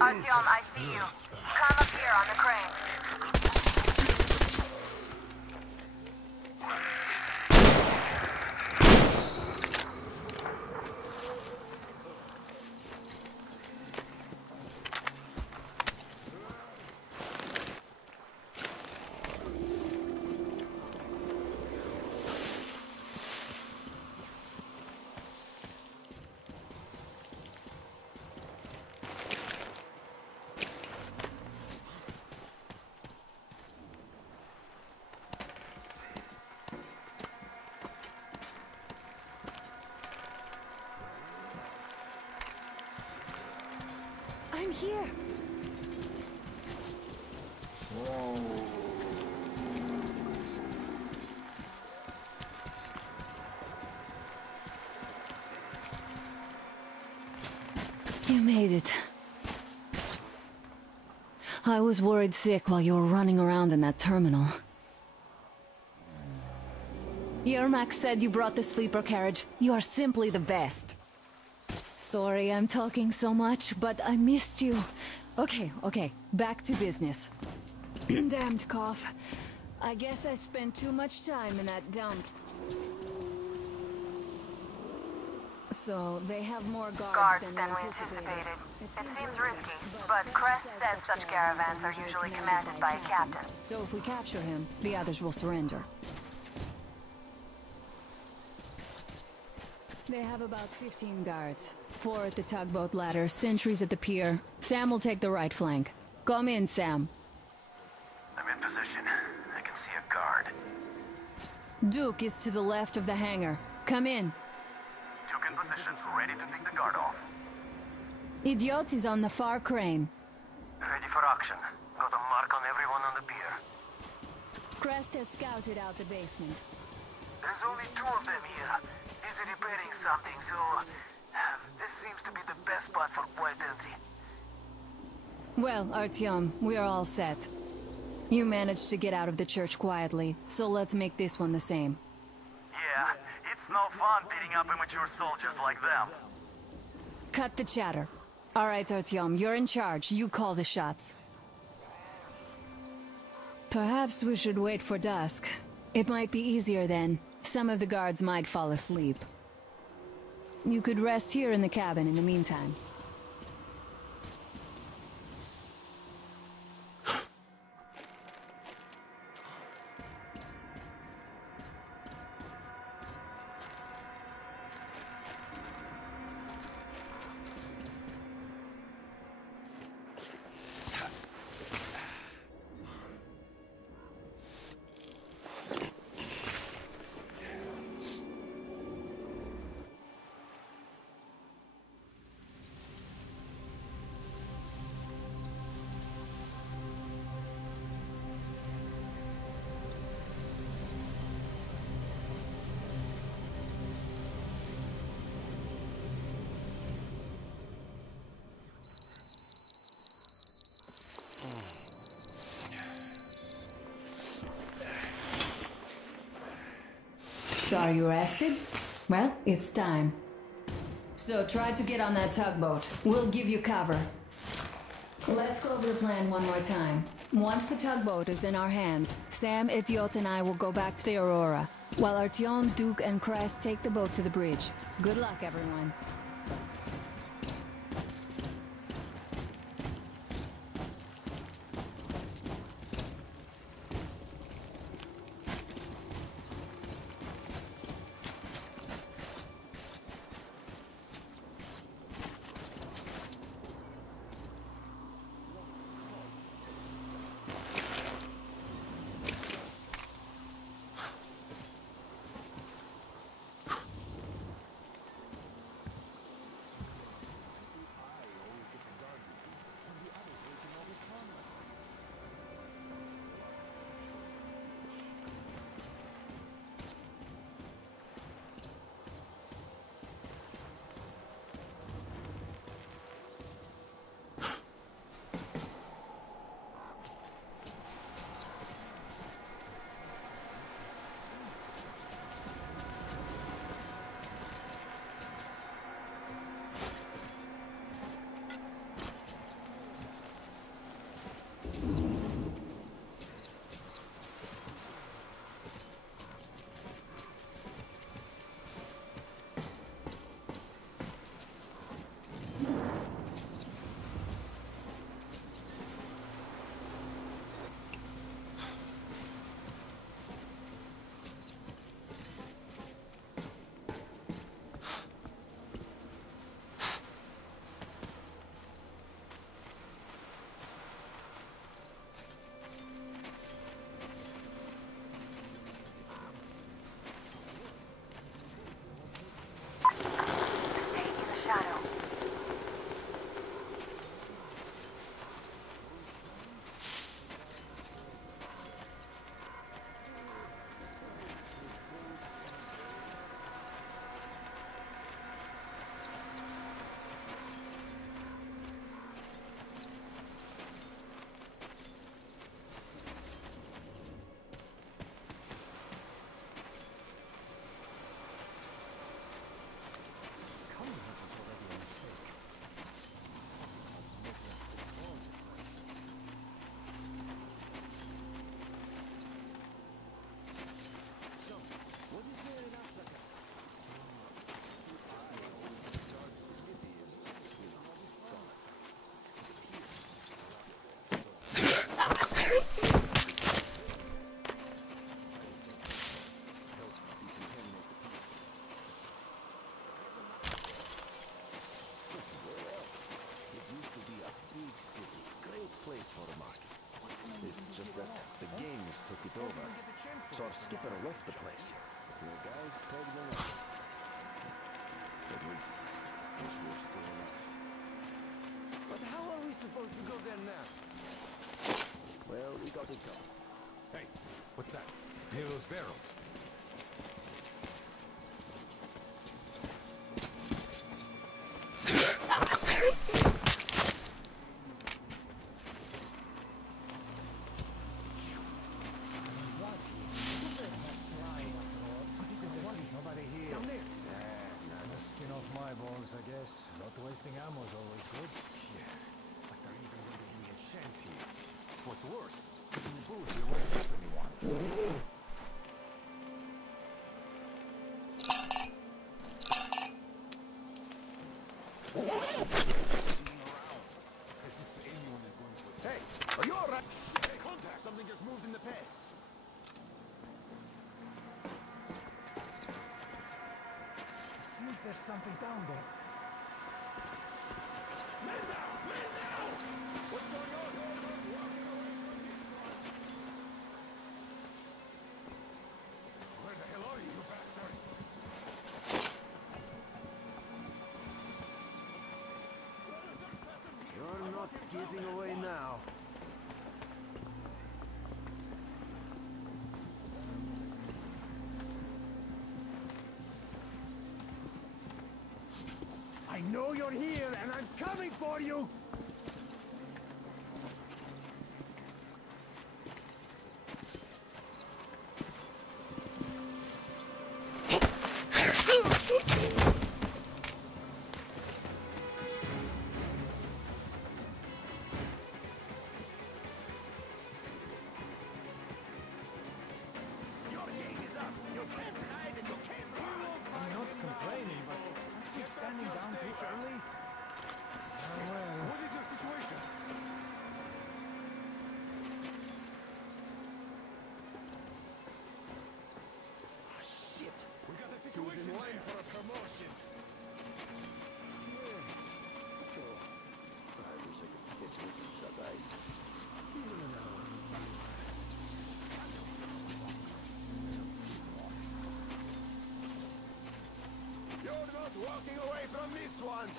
Artyom, I see you. Come up here on the crane. I'm here. You made it. I was worried sick while you were running around in that terminal. Yermak said you brought the sleeper carriage. You are simply the best. Sorry I'm talking so much, but I missed you. Okay, back to business. Damned cough. I guess I spent too much time in that dump. So, they have more guards Than we anticipated. It seems risky, but Crest says such caravans are usually commanded by a captain. So if we capture him, the others will surrender. They have about 15 guards. 4 at the tugboat ladder, sentries at the pier. Sam will take the right flank. Come in, Sam. I'm in position. I can see a guard. Duke is to the left of the hangar. Come in. Duke in position, ready to pick the guard off. Idiot is on the far crane. Ready for action. Got a mark on everyone on the pier. Crest has scouted out the basement. There's only 2 of them here. Busy repairing something, so... this seems to be the best spot for quiet entry. Well, Artyom, we are all set. You managed to get out of the church quietly, so let's make this one the same. Yeah, it's no fun beating up immature soldiers like them. Cut the chatter. All right, Artyom, you're in charge. You call the shots. Perhaps we should wait for dusk. It might be easier then. Some of the guards might fall asleep. You could rest here in the cabin in the meantime. So are you rested? Well, it's time. So try to get on that tugboat. We'll give you cover. Let's go over the plan one more time. Once the tugboat is in our hands, Sam, Idiot, and I will go back to the Aurora, while Artyom, Duke, and Crest take the boat to the bridge. Good luck, everyone. it over. So our skipper left the place. The guys tagged along. At least, we're still alive. But how are we supposed to go there now? Well, we got it covered. Hey, what's that? Near those barrels. Hey, are you alright? Hey, contact! Something just moved in the pass. Seems there's something down there. Men down! Men down! What's going on? Where the hell are you, you bastard? You're not getting away now. I know you're here, and I'm coming for you! Your game is up! You can't hide and you can't run! I'm not complaining, but aren't you standing down too early? Oh, well. What is your situation? Ah, shit! We got a situation in line for a promotion. I wish I could catch me some shut-eyes. You're not walking away from this one!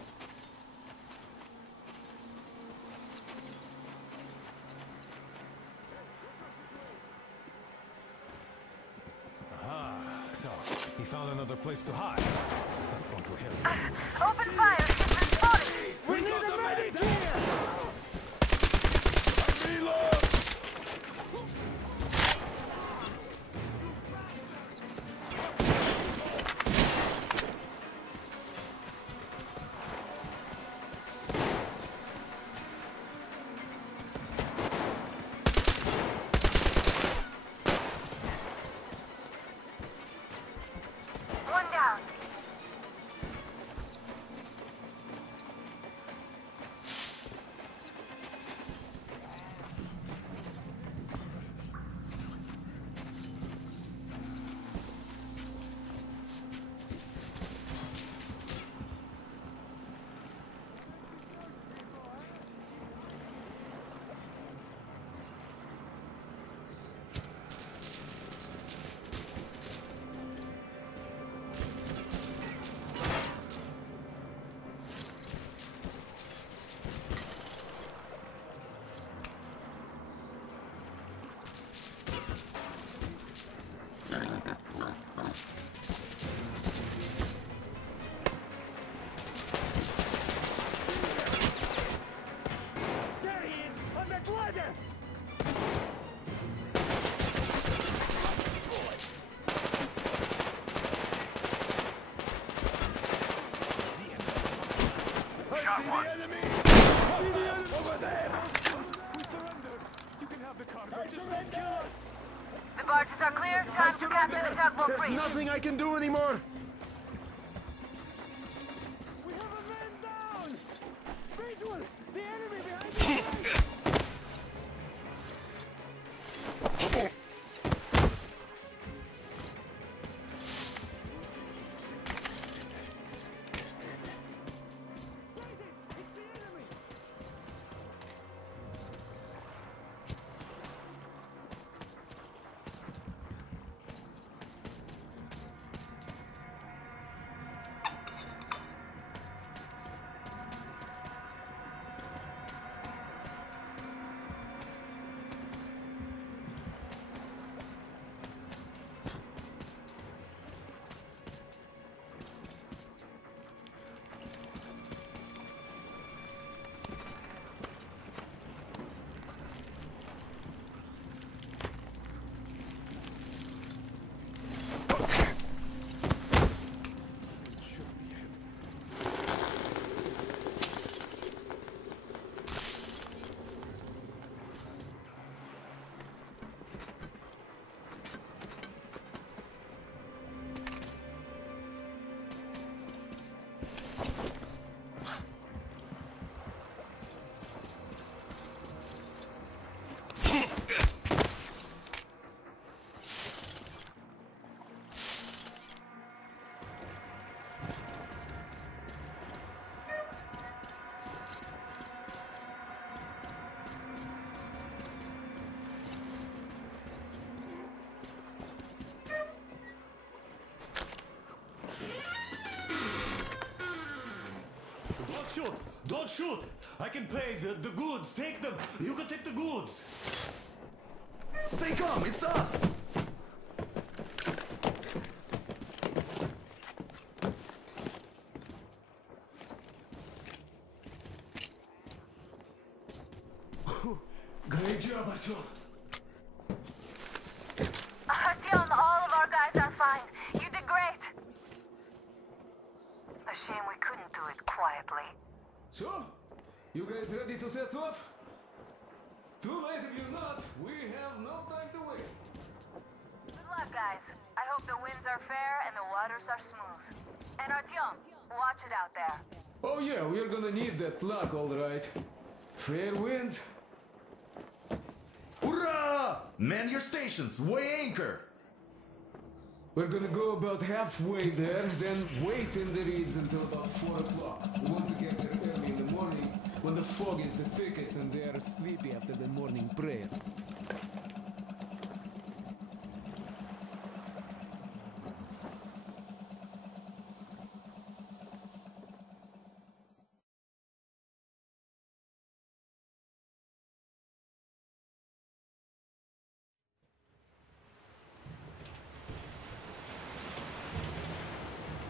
Ah, so he found another place to hide. It's not going to help. Open fire! Shipment spotted! We need a medic here! Reload! One down. There he is! On that ladder! I see the enemy! See the enemy over there! We surrender! You can have the cargo, just don't kill us! The barges are clear. Time to capture the tugboat There's brief. nothing I can do anymore! We have a man down! Visual! The enemy behind the flank! shoot! Don't shoot! I can pay the goods. Take them. You can take the goods. Stay calm, it's us! Great job, Artyom. Artyom, all of our guys are fine. You did great. A shame we couldn't do it quietly. So, you guys ready to set off? Too late if you're not. We have no time to waste. Good luck, guys. I hope the winds are fair and the waters are smooth. And Artyom, watch it out there. Oh yeah, we're gonna need that luck, all right. Fair winds. Hurrah! Man your stations, weigh anchor! We're gonna go about halfway there, then wait in the reeds until about 4 o'clock. We want to get there early in the morning when the fog is the thickest and they are sleepy after the morning prayer.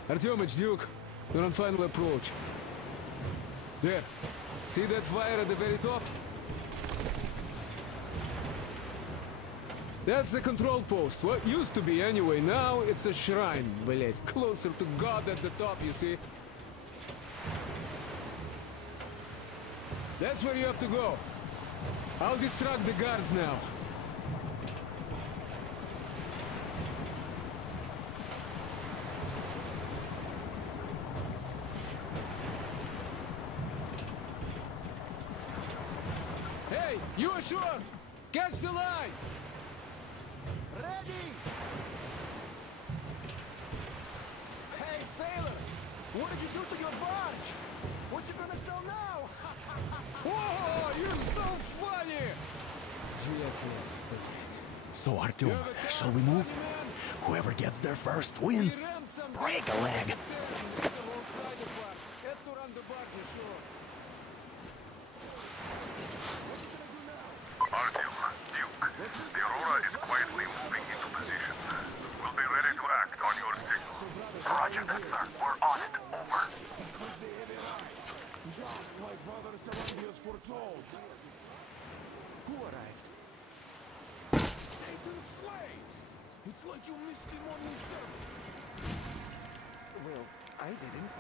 Artyom, it's Duke. We're on final approach. There. See that fire at the very top? That's the control post. What used to be anyway. Now it's a shrine, блять. Closer to God at the top, you see? That's where you have to go. I'll distract the guards now. Hey, you ashore! Catch the line! Ready! Hey, sailor! What did you do to your barge? What you gonna sell now? Whoa, you're so funny! So, Artyom, shall we move? Whoever gets there first wins. Break a leg! Artyom, Duke, the Aurora is quietly moving into position. We'll be ready to act on your signal. Roger that, sir. We're on it. Over. Just like Father Sarandius foretold. Who arrived? Satan slaves! It's like you missed the morning service. Well, I didn't.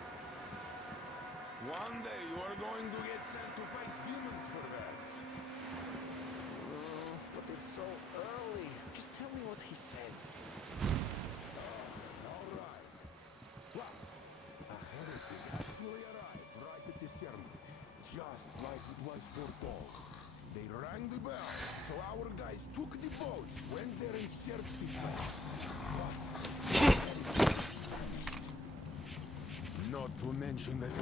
One day you are going to get sent to fight demons for that. But it's so early. Just tell me what he said. All right. Well, a heretic actually arrived right at the ceremony, just like it was foretold. They rang the bell, so our guys took the boats, went there and searched the place. Not to mention that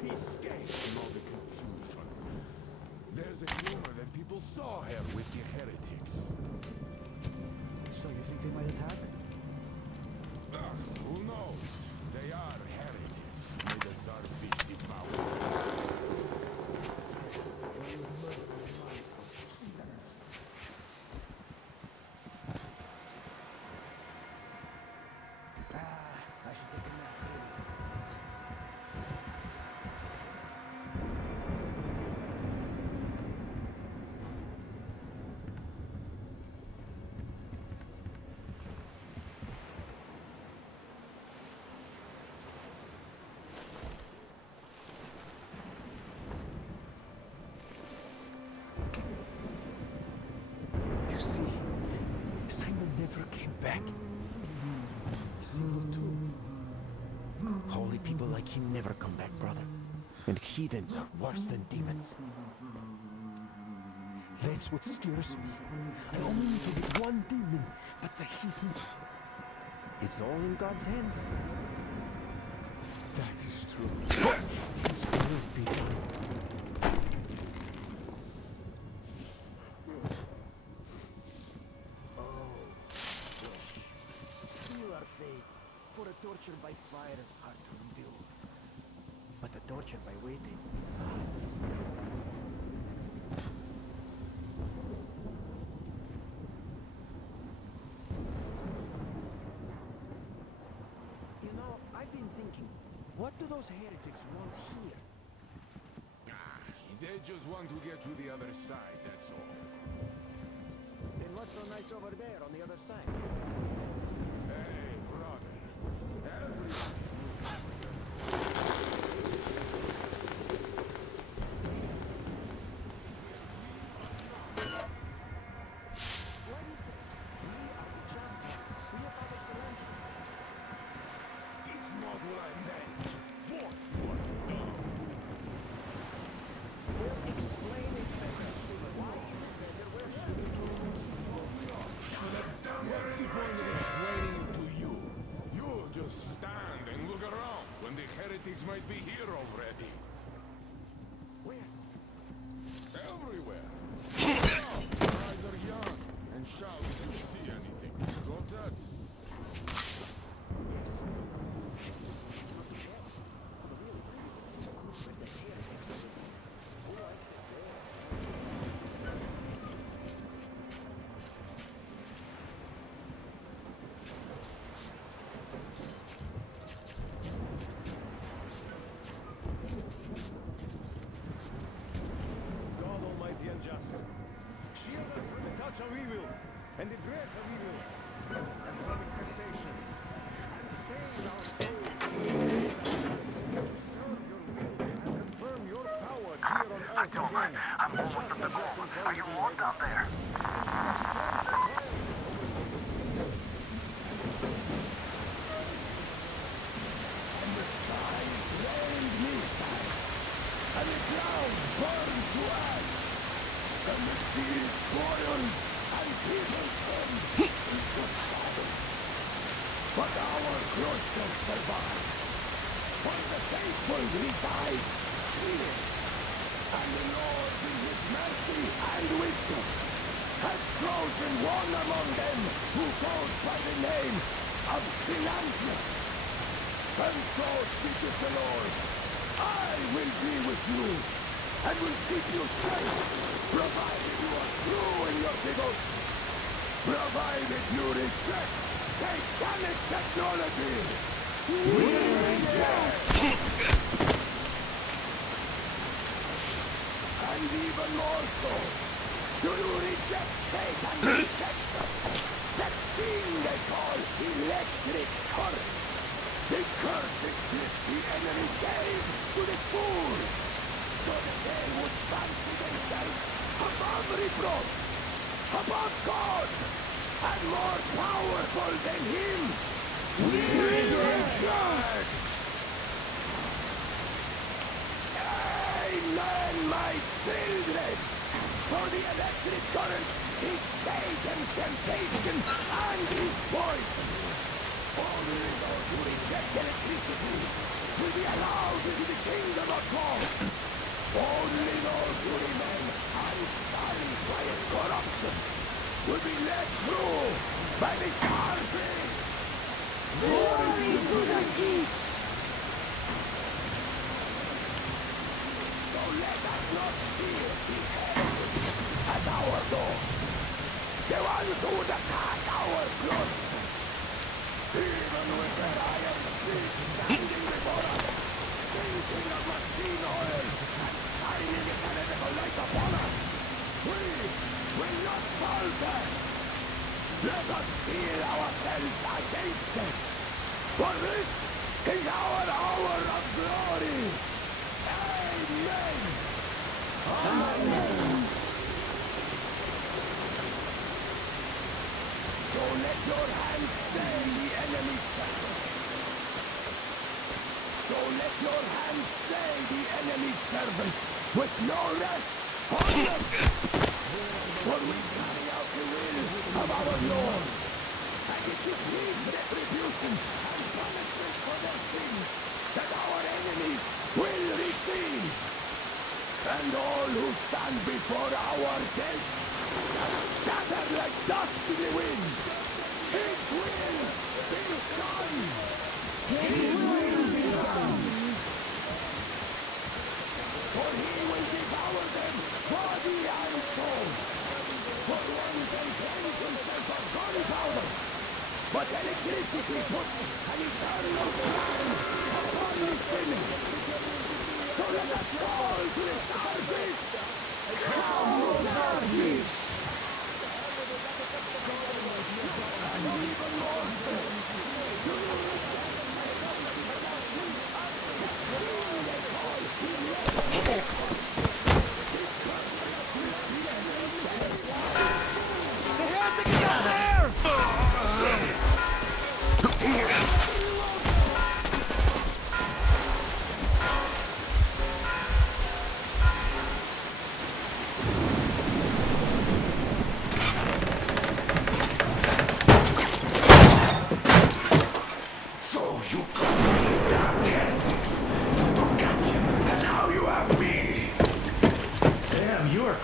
he escaped from all the confusion. There's a rumor that people saw her with the heretics. So you think they might attack? Who knows? They are heretics. May the Tsar fish devour. I should take a nap, really. You see, Simon never came back. Simple too. Holy people like him never come back, brother. And heathens are worse than demons. That's what scares me. I only need to get one demon, but the heathens... It's all in God's hands. That is true. This will be done. Seal our faith, for a torture by fire is hard to endure. torture by waiting. You know, I've been thinking, what do those heretics want here? They just want to get to the other side, that's all. Then what's so nice over there on the other side? Hey, brother. Everyone. What is that? We are the Justice. We are Father Atlantis. It's not what I meant. What you are dumb. We'll explain it better. Why is it better where should we go? What's the point of explaining it to you? You just stand and look around when the heretics might be here already. Where? Everywhere. Your eyes are young, and shout if you see anything. Got that? God Almighty and just, shield us from the touch of evil and the dread of evil, and from its temptation, and save our souls from to serve your will and confirm your power here on earth again. I'm almost at the goal. Are you warm down there? And the clouds burn to ash, and the sea boils, and people turn into stone. But our cross shall survive, for the faithful reside here. And the Lord in his mercy and wisdom has chosen one among them who goes by the name of Silantius. And so speaketh the Lord, I will be with you, and will keep you safe, provided you are true in your devotion, provided you respect satanic technology. We reject! And even more so, do you reject Satan's deception, that thing they call electric current? The cursed gift the enemy gave to the fools, so that they would fancy themselves above reproach, above God, and more powerful than him. We reject! Amen, my children! For the electric current is Satan's temptation and his poison. Only those who reject electricity will be allowed into the kingdom of God. Only those who remain unsullied by its corruption will be let through by the charging. Glory to the King! So let us not fear the enemies at our door. The ones who would attack our cloth. Even with their iron feet standing before us, stinking of machine oil and shining a tyrannical light upon us, we will not falter. Let us steel ourselves against them, for this is our hour of glory. Amen. Amen. So let your hands stay the enemy's servant. So let your hands stay the enemy's servants with no rest on them. For we carry out the will of our Lord, and it is his retribution and punishment for their sins that our enemies will receive. And all who stand before our gates shall scatter like dust in the wind. His will be done! His will be done! For one can cleanse himself of gunpowder, but electricity puts an eternal ban upon the sinner. So let us call to the stars. Come, O Zargis! And even more so, do you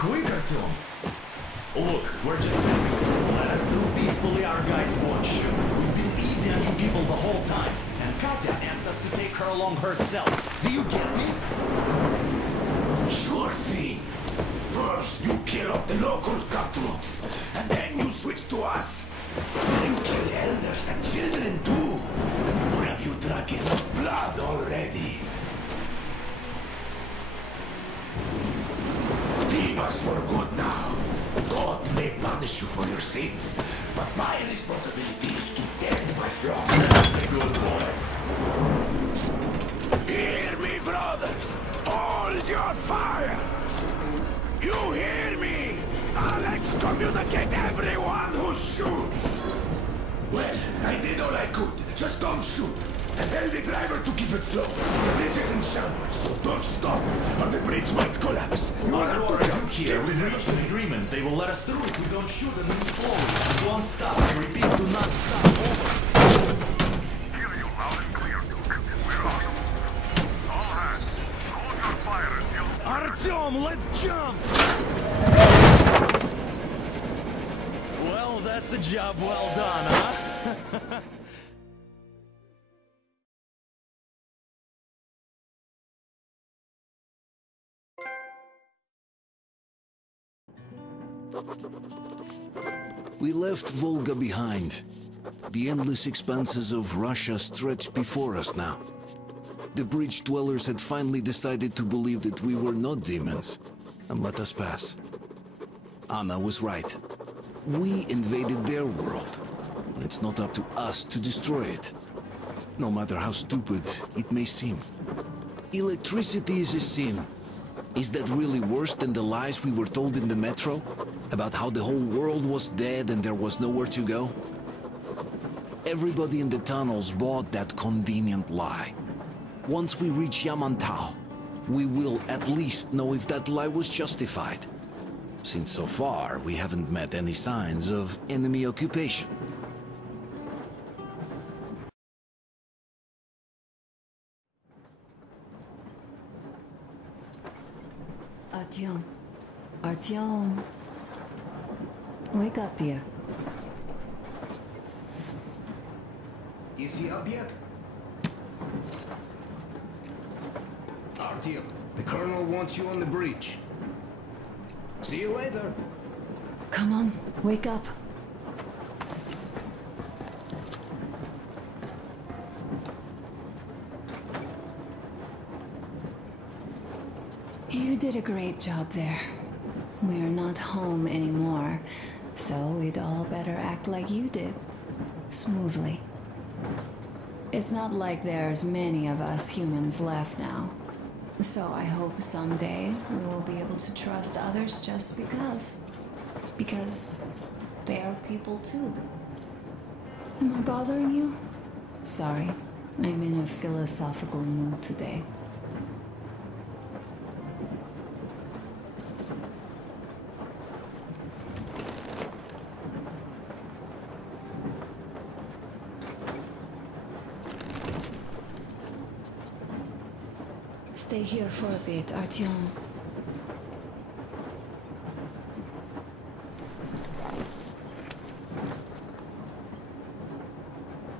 quicker to him. Look, we're just messing through. Let us through peacefully, our guys won't shoot. We've been easy on you people the whole time. And Katya asked us to take her along herself. Do you get me? Sure thing. First you kill off the local cutthroats, and then you switch to us. Will you kill elders and children too? Or have you drunk enough blood already? Leave us for good now. God may punish you for your sins, but my responsibility is to tend my flock. That's a good boy. Hear me, brothers! Hold your fire! You hear me? I'll excommunicate everyone who shoots! Well, I did all I could. Just don't shoot. And tell the driver to keep it slow. The bridge is in shambles, so don't stop, or the bridge might collapse. You will have to jump here. We've reached an agreement. They will let us through if we don't shoot and move slowly. Don't stop. I repeat, do not stop. Over. Hear you loud and clear, Duke. We're on. All hands, hold your fire until... Artyom, let's jump! Well, that's a job well done, huh? We left Volga behind. The endless expanses of Russia stretched before us now. The bridge dwellers had finally decided to believe that we were not demons, and let us pass. Anna was right. We invaded their world, and it's not up to us to destroy it, no matter how stupid it may seem. Electricity is a sin. Is that really worse than the lies we were told in the metro? About how the whole world was dead and there was nowhere to go? Everybody in the tunnels bought that convenient lie. Once we reach Yamantau, we will at least know if that lie was justified. Since so far, we haven't met any signs of enemy occupation. Artyom. Artyom. Wake up, dear. Is he up yet? Artyom, the Colonel wants you on the bridge. See you later. Come on, wake up. You did a great job there. We're not home anymore, so we'd all better act like you did. Smoothly. It's not like there's many of us humans left now. So I hope someday we will be able to trust others just because. Because they are people too. Am I bothering you? Sorry, I'm in a philosophical mood today. Stay here for a bit, Artyom.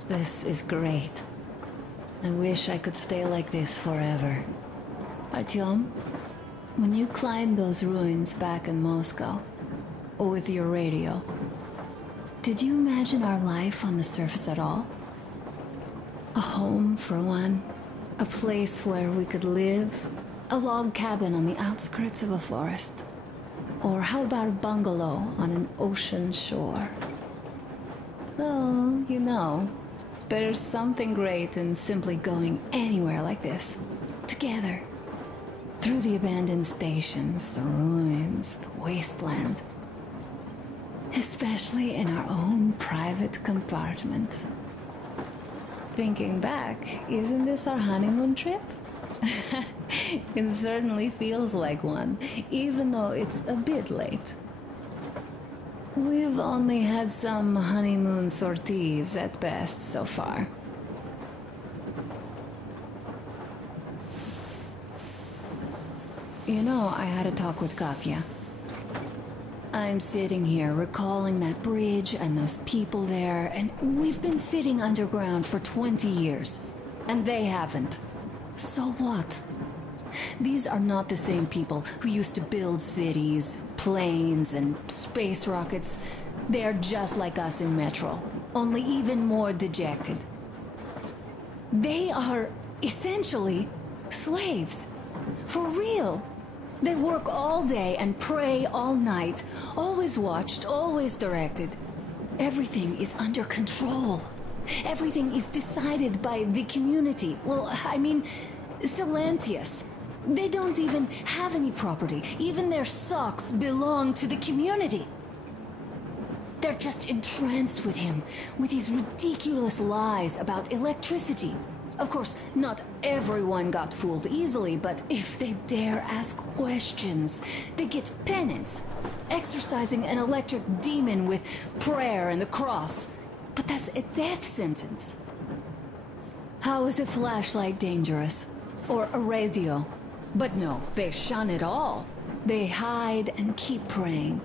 This is great. I wish I could stay like this forever. Artyom, when you climb those ruins back in Moscow, with your radio. Did you imagine our life on the surface at all? A home, for one. A place where we could live. A log cabin on the outskirts of a forest. Or how about a bungalow on an ocean shore? Well, you know, there's something great in simply going anywhere like this. Together. Through the abandoned stations, the ruins, the wasteland. Especially in our own private compartment. Thinking back, isn't this our honeymoon trip? It certainly feels like one, even though it's a bit late. We've only had some honeymoon sorties at best so far. You know, I had a talk with Katya. I'm sitting here recalling that bridge and those people there, and we've been sitting underground for 20 years, and they haven't. So what? These are not the same people who used to build cities, planes, and space rockets. They're just like us in Metro, only even more dejected. They are essentially slaves. For real. They work all day and pray all night. Always watched, always directed. Everything is under control. Everything is decided by the community. Well, I mean, Silantius. They don't even have any property. Even their socks belong to the community. They're just entranced with him, with these ridiculous lies about electricity. Of course, not everyone got fooled easily, but if they dare ask questions, they get penance. Exorcising an electric demon with prayer and the cross. But that's a death sentence. How is a flashlight dangerous? Or a radio? But no, they shun it all. They hide and keep praying.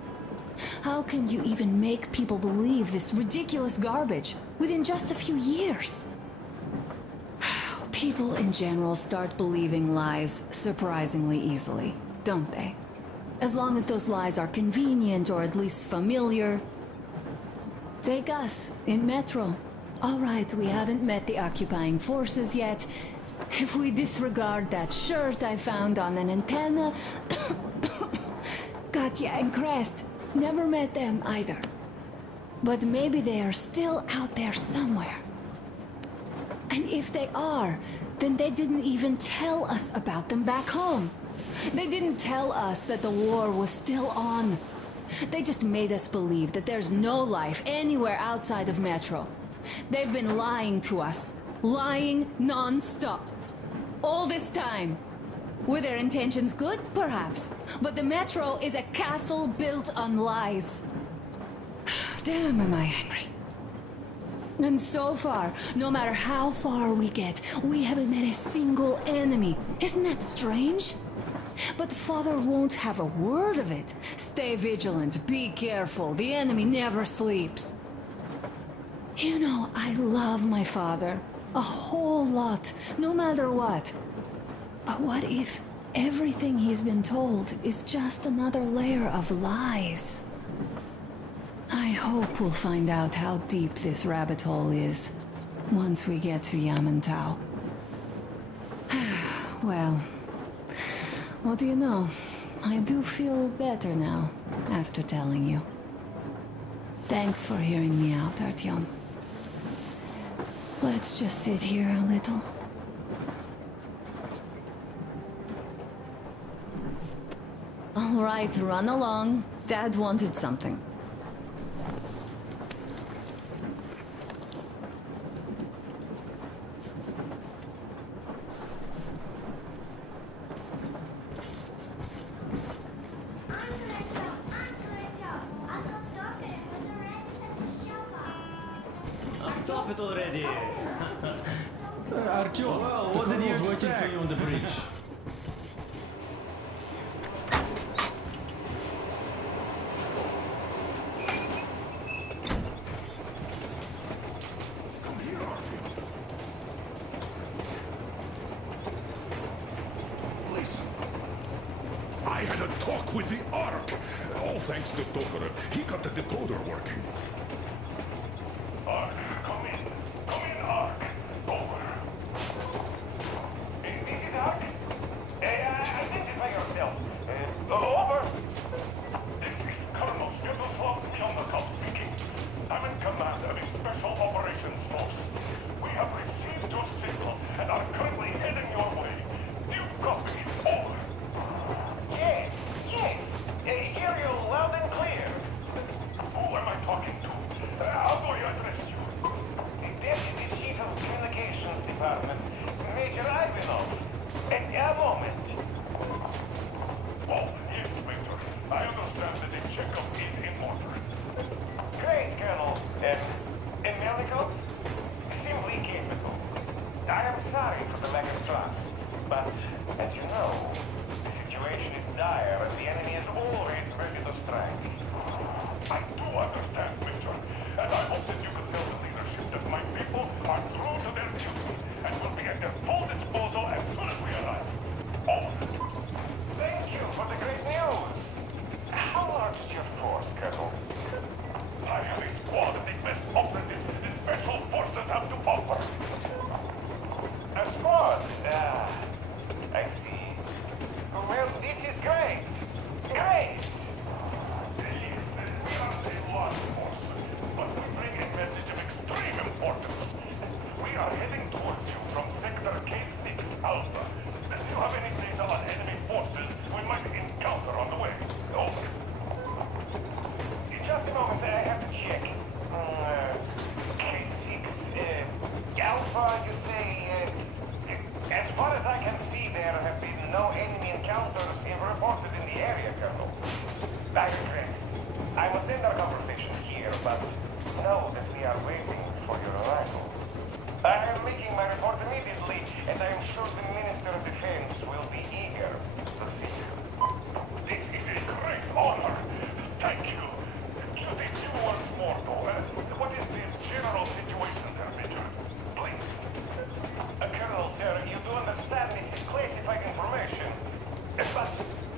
How can you even make people believe this ridiculous garbage within just a few years? People in general start believing lies surprisingly easily, don't they? As long as those lies are convenient or at least familiar. Take us, in Metro. All right, we haven't met the occupying forces yet. If we disregard that shirt I found on an antenna... Katya and Crest, never met them either. But maybe they are still out there somewhere. And if they are, then they didn't even tell us about them back home. They didn't tell us that the war was still on. They just made us believe that there's no life anywhere outside of Metro. They've been lying to us. Lying non-stop. All this time. Were their intentions good? Perhaps. But the Metro is a castle built on lies. Damn, am I angry. And so far, no matter how far we get, we haven't met a single enemy. Isn't that strange? But Father won't have a word of it. Stay vigilant, be careful, the enemy never sleeps. You know, I love my father. A whole lot, no matter what. But what if everything he's been told is just another layer of lies? I hope we'll find out how deep this rabbit hole is once we get to Yamantau. Well, what do you know? I do feel better now after telling you. Thanks for hearing me out, Artyom. Let's just sit here a little. All right, run along. Dad wanted something. Stop it already! Artyom, Well, what did you expect? Waiting for you on the bridge. Listen. I I had a talk with the Ark. All thanks to Tokarev. He got the decoder working. Ark, come in. Come in, Ark. Over. This is Ark? Identify yourself. Over. This is Colonel Skittlesloth Mjolnirkov speaking. I'm in command of a Special Operations Force. We have received your signal and are currently heading your way. Do you copy? Over. Yes. Hear you loud and clear. Who am I talking to? How do I address you? The Deputy Chief of Communications Department, Major Ivanov. A moment. Oh, yes, Major. I understand that the checkup is in order. Great, Colonel. Melnikov? Simply capable. I am sorry for the lack of trust, but, as you know, the situation is dire and the enemy is always ready to strike. I do understand, Major, and I hope that you can tell the leadership that my people are true to their duty and will be at their full disposal as soon as we arrive. Over. Thank you for the great news. How large is your force, Colonel? I have a squad of the best operatives the Special Forces have to offer. A squad? I see. Well, this is great. Great! Yes, we are a large force, but we bring a message of extreme importance. We are heading towards you from Sector K6 Alpha. Do you have any data on enemy forces we might encounter on the way? Over. Just a moment, I have to check. K6, Alpha, you say, as far as I can see, there have been no enemy encounters reported in the area, Colonel. I regret. I must end our conversation here, but know that we are waiting for your arrival. I am making my report immediately, and I am sure the Minister of Defense will be eager to see you. This is a great honor. Thank you. Just a few words more, though. What is the general situation there, Major? Please. Colonel, sir, you do understand this is classified information. But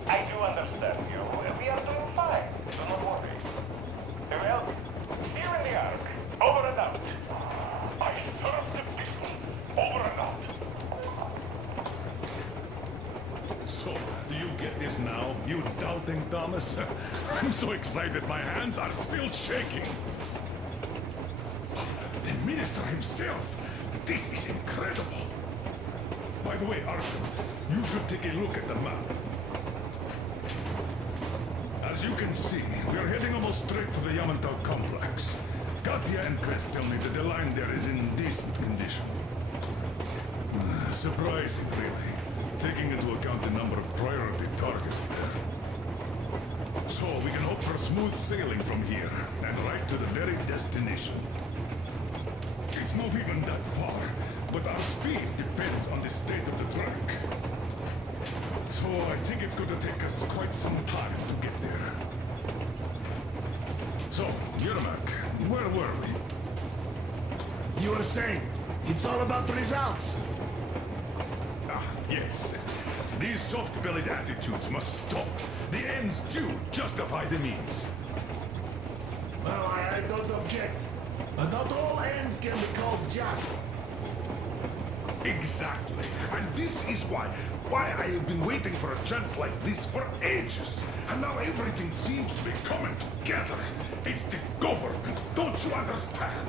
I do understand you. We are doing fine. Do not worry. Well, see you in the Ark. Over and out. I serve the people. Over and out. So, do you get this now, you doubting Thomas? I'm so excited my hands are still shaking. The Minister himself! This is incredible! By the way, Artyom, you should take a look at the map. As you can see, we are heading almost straight for the Yamantau complex. Katya and Chris tell me that the line there is in decent condition. Surprising, really, taking into account the number of priority targets there. So we can hope for smooth sailing from here, and right to the very destination. It's not even that far, but our speed depends on the state of the track. So I think it's going to take us quite some time to get there. So, Yermak, where were we? You were saying, it's all about the results. Ah, yes. These soft-bellied attitudes must stop. The ends do justify the means. Well, I don't object. But not all ends can be called just. Exactly. And this is why I have been waiting for a chance like this for ages. And now everything seems to be coming together. It's the government, don't you understand?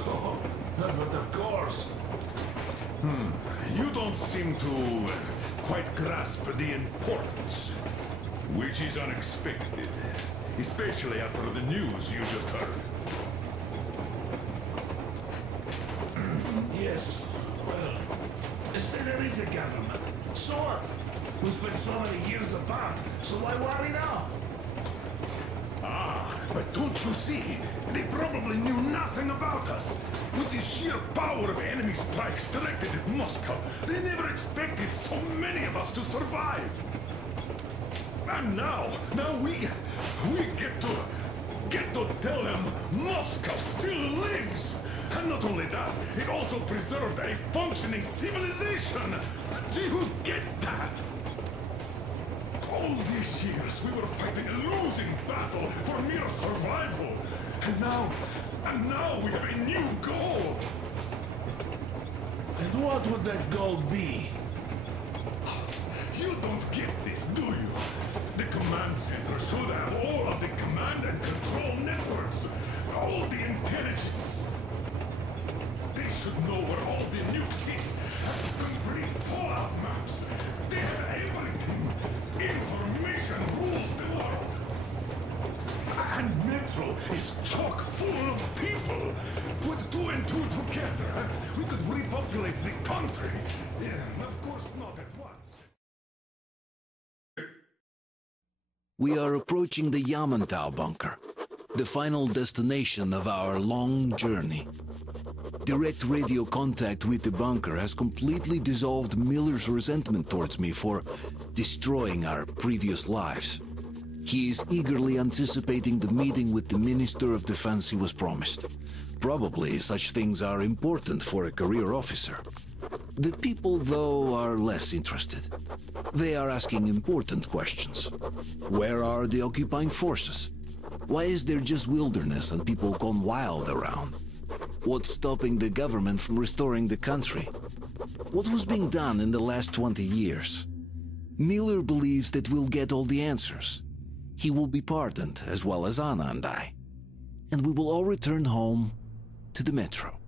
Oh, but of course. You don't seem to quite grasp the importance, which is unexpected, especially after the news you just heard. Yes. Well, say there is a government. So what? We spent so many years apart, so why worry now? Ah, but don't you see? They probably knew nothing about us. With the sheer power of enemy strikes directed at Moscow, they never expected so many of us to survive. And now we get to tell them Moscow still lives. And not only that, it also preserved a functioning civilization. Do you get that? these years, we were fighting a losing battle for mere survival. And now we have a new goal. And what would that goal be? You don't get this, do you? The command center should have all of the command and control networks, all the intelligence. They should know where all the nukes hit, complete fallout maps. They have everything. Information rules the world. And Metro is chock full of people. Put 2 and 2 together, we could repopulate the country. Yeah, of course not at once. We are approaching the Yamantau bunker, the final destination of our long journey. Direct radio contact with the bunker has completely dissolved Miller's resentment towards me for destroying our previous lives. He is eagerly anticipating the meeting with the Minister of Defense he was promised. Probably such things are important for a career officer. The people, though, are less interested. They are asking important questions. Where are the occupying forces? Why is there just wilderness and people gone wild around? What's stopping the government from restoring the country? What was being done in the last 20 years? Miller believes that we'll get all the answers. He will be pardoned, as well as Anna and I. And we will all return home to the Metro.